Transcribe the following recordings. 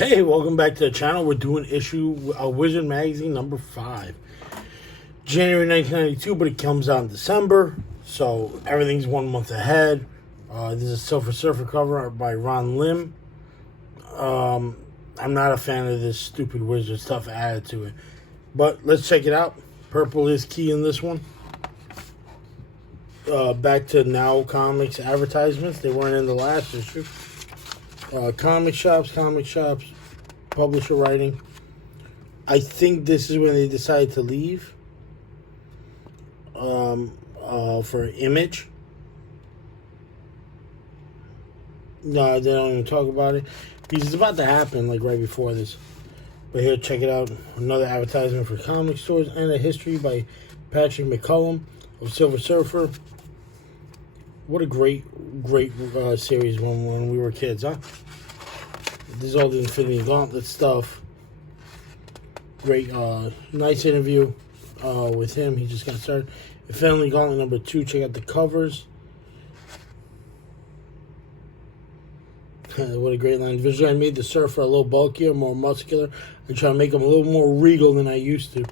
Hey, welcome back to the channel. We're doing issue Wizard Magazine number 5. January 1992, but it comes out in December, so everything's 1 month ahead. This is a Silver Surfer cover by Ron Lim. I'm not a fan of this stupid wizard stuff added to it, but let's check it out. Purple is key in this one. Back to Now Comics advertisements. They weren't in the last issue. Comic shops, publisher writing. I think this is when they decided to leave for Image. No, they don't even talk about it because it's about to happen like right before this. But here, check it out. Another advertisement for comic stores and a history by Patrick McCullum of Silver Surfer. What a great series when we were kids, huh? This is all the Infinity Gauntlet stuff. Great, nice interview with him. He just got started. Infinity Gauntlet number 2. Check out the covers. What a great line. Visually, I made the Surfer a little bulkier, more muscular. I try to make him a little more regal than I used to.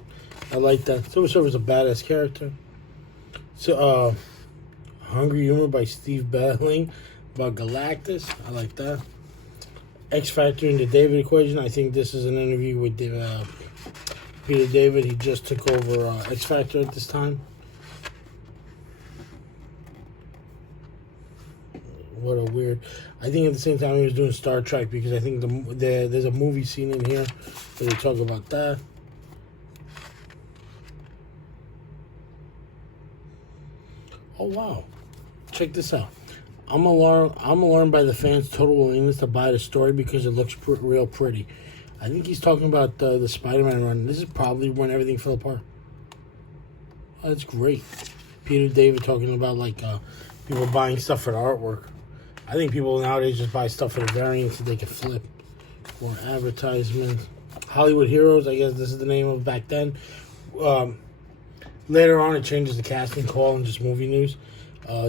I like that. Silver Surfer's a badass character. So, Hungry Humor by Steve Belling about Galactus. I like that. X Factor in the David Equation. I think this is an interview with Peter David. He just took over X Factor at this time. What a weird. I think at the same time he was doing Star Trek because I think there's a movie scene in here where they talk about that. Oh wow. Check this out. I'm alarmed by the fans' total willingness to buy the story because it looks real pretty. I think he's talking about the Spider-Man run. This is probably when everything fell apart. Oh, that's great. Peter David talking about like people buying stuff for the artwork. I think people nowadays just buy stuff for the variants that they can flip. More advertisements. Hollywood Heroes, I guess this is the name of it back then. Later on, it changes the casting call and just movie news.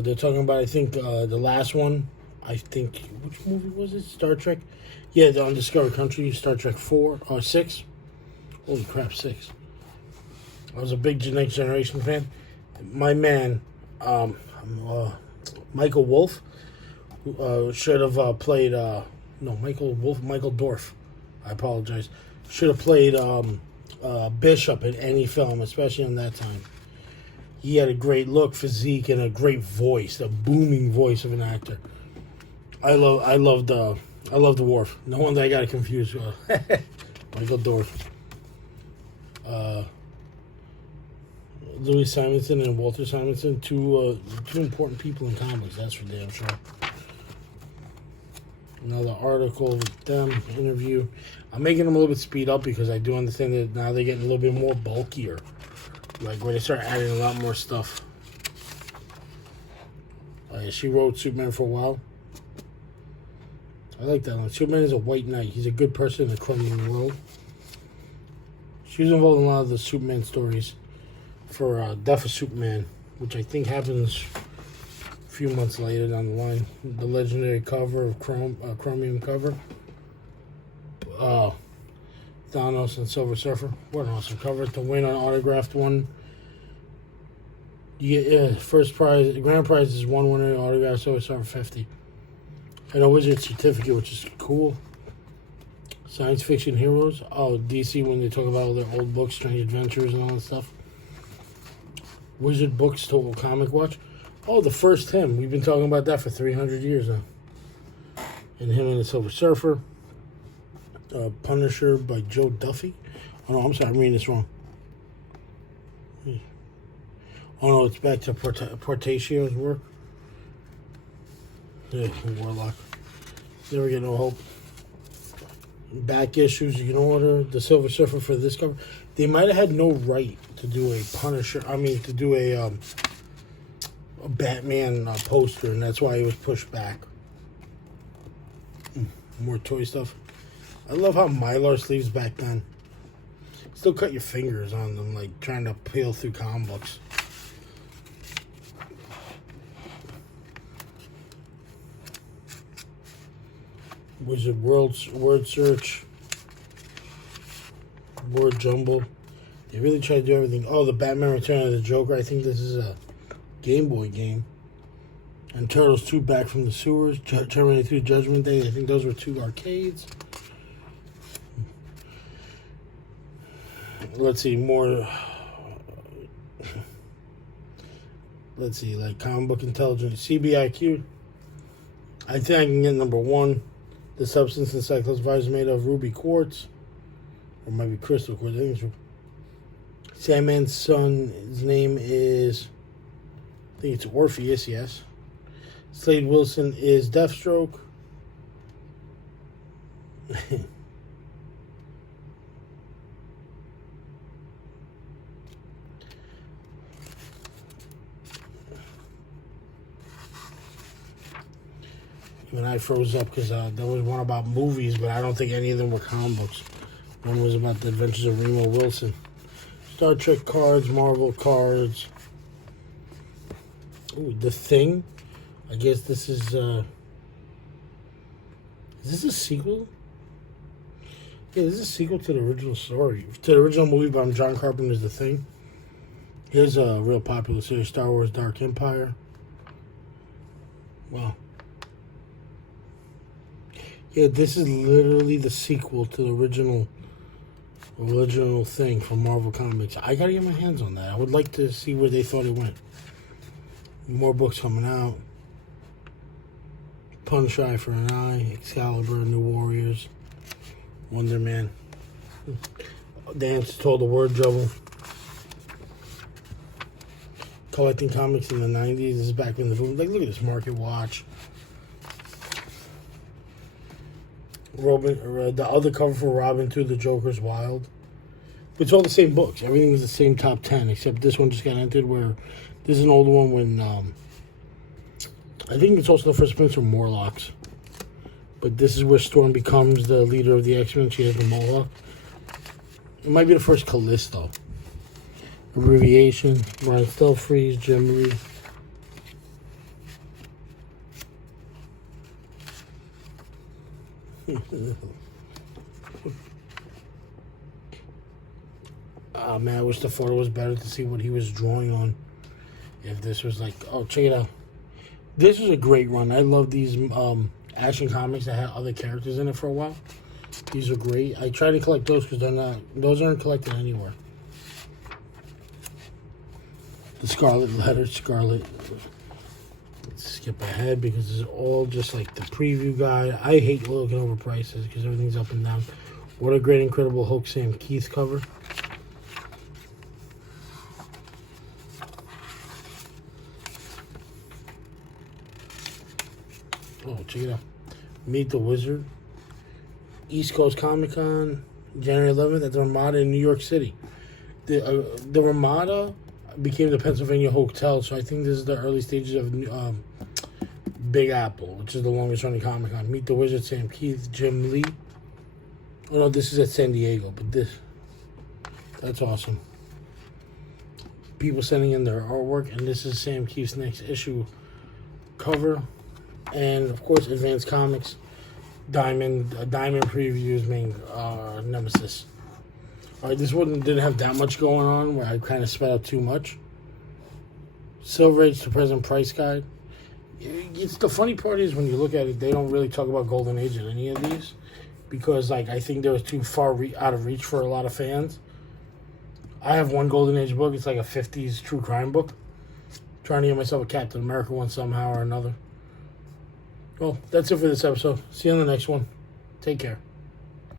They're talking about, I think, the last one. I think, which movie was it? Star Trek? Yeah, the Undiscovered Country, Star Trek 4 or 6. Holy crap, 6. I was a big Next Generation fan. My man, Michael Wolff, should have played, Michael Dorf. I apologize. Should have played Bishop in any film, especially in that time. He had a great look, physique, and a great voice, a booming voice of an actor. I love the Worf. No wonder I got it confused. Michael Dorf. Louis Simonson and Walter Simonson, two important people in comics. That's for damn sure. Another article with them, interview. I'm making them a little bit speed up because I do understand that now they're getting a little bit more bulkier. Like when they start adding a lot more stuff. She wrote Superman for a while. I like that one. Superman is a white knight. He's a good person in a crumbling world. She was involved in a lot of the Superman stories for Death of Superman, which I think happens a few months later down the line. The legendary cover of Chromium cover. Thanos and Silver Surfer. What an awesome cover. To win an autographed one. First prize, the grand prize is one winner autograph, Silver Surfer 50. And a Wizard certificate, which is cool. Science fiction heroes. Oh, DC when they talk about all their old books, Strange Adventures and all that stuff. Wizard books, Total Comic Watch. Oh, the first him. We've been talking about that for 300 years now. And him and the Silver Surfer. Punisher by Joe Duffy. Oh no, I'm sorry, I'm reading this wrong. Oh no, it's back to Portacio's work. Yeah, Warlock. Never get no hope. Back issues, you can order the Silver Surfer for this cover. They might have had no right to do a Punisher. I mean, to do a Batman poster, and that's why it was pushed back. More toy stuff. I love how Mylar sleeves back then. Still cut your fingers on them, like trying to peel through comic books. Wizard Word Search. word jumble. They really try to do everything. Oh, the Batman Return of the Joker. I think this is a Game Boy game. And Turtles 2 Back from the Sewers. Terminator 3 Judgment Day. I think those were 2 arcades. Let's see, more. Let's see, like Comic Book Intelligence. CBIQ. I think I can get number 1. The substance inside classifiers made of ruby quartz. Or it might be crystal quartz. I think it's Sandman's son's name is, I think it's Orpheus, yes. Slade Wilson is Deathstroke. When I froze up because there was one about movies, but I don't think any of them were comic books. One was about the adventures of Remo Wilson. Star Trek cards, Marvel cards. Ooh, The Thing. I guess this is this a sequel? Yeah, this is a sequel to the original story. To the original movie by John Carpenter's The Thing. Here's a real popular series, Star Wars Dark Empire. Wow. Yeah, this is literally the sequel to the original thing from Marvel Comics. I gotta get my hands on that. I would like to see where they thought it went. More books coming out. Punch Eye for an Eye, Excalibur, New Warriors, Wonder Man. Dance Told the Word Jumble. Collecting comics in the 90s. This is back in the boom. Like, look at this Market Watch. Robin, the other cover for Robin 2, The Joker's Wild. It's all the same books. Everything is the same top 10, except this one just got entered where this is an older one when, I think it's also the first appearance of Morlocks. But this is where Storm becomes the leader of the X-Men. She has the Mohawk. It might be the first Callisto. Abbreviation, Brian Stelfreeze, Jim Lee. Oh man, I wish the photo was better to see what he was drawing on. If this was like, oh, check it out. This was a great run. I love these Action Comics that had other characters in it for a while. These are great. I try to collect those because those aren't collected anywhere. The Scarlet Letter, Scarlet. Let's skip ahead because it's all just like the preview guide. I hate looking over prices because everything's up and down. What a great Incredible Hulk Sam Keith cover. Oh, check it out. Meet the Wizard. East Coast Comic Con, January 11th at the Ramada in New York City. The Ramada became the Pennsylvania Hotel, so I think this is the early stages of Big Apple, which is the longest running Comic Con. Meet the Wizard, Sam Keith, Jim Lee. Oh no, this is at San Diego, but that's awesome. People sending in their artwork, and this is Sam Keith's next issue cover. And of course, Advanced Comics, Diamond previews being Nemesis. Alright, this one didn't have that much going on where I kind of sped up too much. Silver Age to Present Price Guide. It's the funny part is when you look at it, they don't really talk about Golden Age in any of these because like I think they was too far out of reach for a lot of fans. I have one Golden Age book. It's like a 50s true crime book. Trying to get myself a Captain America one somehow or another. Well, that's it for this episode. See you on the next one. Take care.